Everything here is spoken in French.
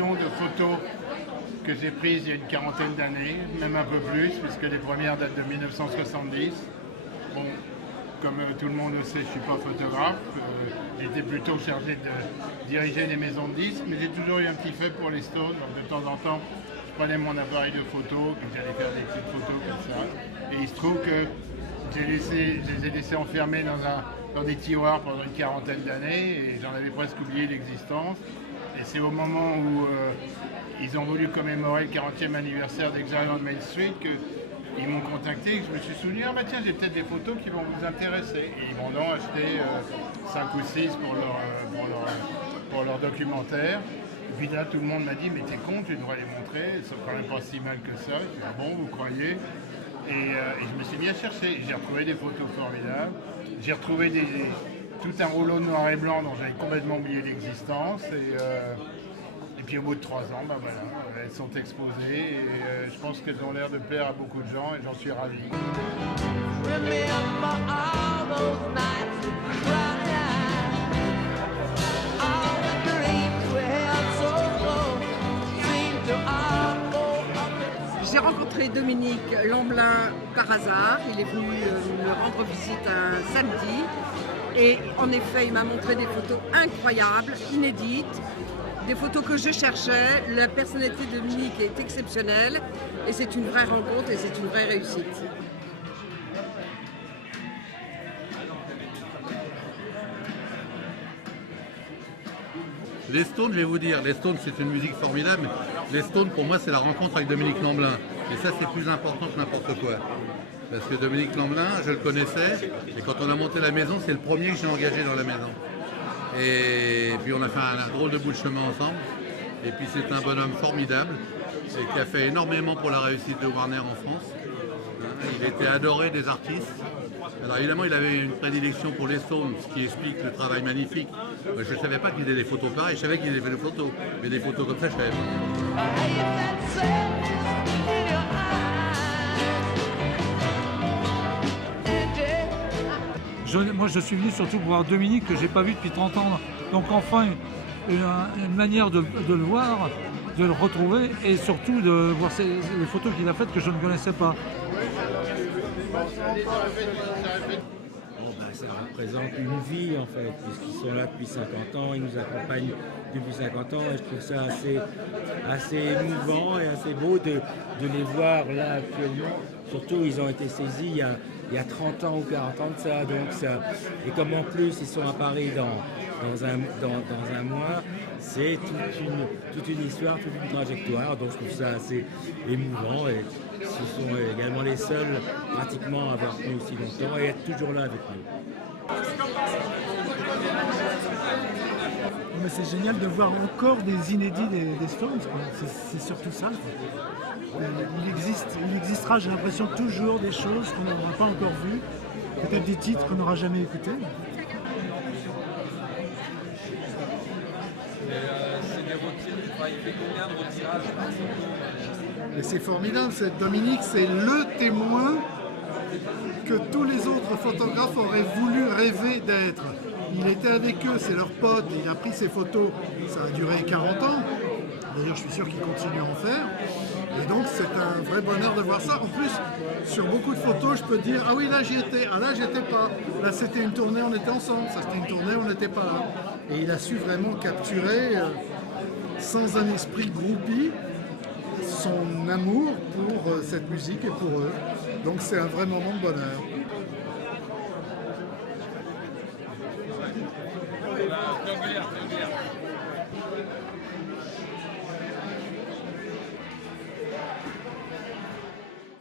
collection de photos que j'ai prises il y a une quarantaine d'années, même un peu plus, puisque les premières datent de 1970. Bon, comme tout le monde le sait, je ne suis pas photographe. J'étais plutôt chargé de diriger les maisons de disques, mais j'ai toujours eu un petit fait pour les Stones. Donc de temps en temps, je prenais mon appareil de photo, puis j'allais faire des petites photos comme ça. Et il se trouve que je les ai laissés enfermés dans des tiroirs pendant une quarantaine d'années, et j'en avais presque oublié l'existence. Et c'est au moment où ils ont voulu commémorer le 40e anniversaire d'Exile on Main Street qu'ils m'ont contacté et que je me suis souvenu, ah bah tiens, j'ai peut-être des photos qui vont vous intéresser. Et ils m'en ont acheté 5 ou 6 pour leur documentaire. Et puis là, tout le monde m'a dit, mais t'es con, tu devrais les montrer, ils sont quand même pas si mal que ça. Je dis, ah bon, vous croyez? Et je me suis mis à chercher. J'ai retrouvé des photos formidables. J'ai retrouvé tout un rouleau noir et blanc dont j'avais complètement oublié l'existence. Et puis au bout de 3 ans, ben voilà, elles sont exposées et je pense qu'elles ont l'air de plaire à beaucoup de gens et j'en suis ravi. J'ai rencontré Dominique Lamblin par hasard, il est venu me rendre visite un samedi et en effet il m'a montré des photos incroyables, inédites, des photos que je cherchais. La personnalité de Dominique est exceptionnelle et c'est une vraie rencontre et c'est une vraie réussite. Les Stones, je vais vous dire, les Stones c'est une musique formidable, mais les Stones pour moi c'est la rencontre avec Dominique Lamblin. Et ça c'est plus important que n'importe quoi. Parce que Dominique Lamblin, je le connaissais, et quand on a monté la maison, c'est le premier que j'ai engagé dans la maison. Et puis on a fait un drôle de bout de chemin ensemble. Et puis c'est un bonhomme formidable, et qui a fait énormément pour la réussite de Warner en France. Il était adoré des artistes. Alors évidemment, il avait une prédilection pour les Stones, ce qui explique le travail magnifique. Je ne savais pas qu'il faisait des photos pareilles, je savais qu'il avait fait des photos, mais des photos comme ça, je ne savais pas. Moi, je suis venu surtout pour voir Dominique, que je n'ai pas vu depuis 30 ans. Donc enfin, une manière de le voir, de le retrouver, et surtout de voir les photos qu'il a faites que je ne connaissais pas. Ça représente une vie en fait, puisqu'ils sont là depuis 50 ans, ils nous accompagnent depuis 50 ans et je trouve ça assez émouvant et assez beau de les voir là actuellement. Surtout ils ont été saisis il y a 30 ans ou 40 ans de ça, donc ça, et comme en plus ils sont à Paris dans un mois, c'est toute une histoire, toute une trajectoire, donc je trouve ça assez émouvant et ce sont également les seuls pratiquement à avoir tenu aussi longtemps et être toujours là avec nous. Mais c'est génial de voir encore des inédits des Stones, c'est surtout ça. Il existera, j'ai l'impression, toujours des choses qu'on n'aura pas encore vues, peut-être des titres qu'on n'aura jamais écoutés. Et c'est formidable, Dominique, c'est le témoin que tous les autres photographes auraient voulu rêver d'être. Il était avec eux, c'est leur pote, il a pris ses photos, ça a duré 40 ans. D'ailleurs, je suis sûr qu'il continue à en faire. Et donc, c'est un vrai bonheur de voir ça. En plus, sur beaucoup de photos, je peux dire, ah oui, là j'y étais, ah là j'étais pas. Là, c'était une tournée, on était ensemble. Ça, c'était une tournée, on n'était pas là. Et il a su vraiment capturer, sans un esprit groupie, son amour pour cette musique et pour eux. Donc, c'est un vrai moment de bonheur.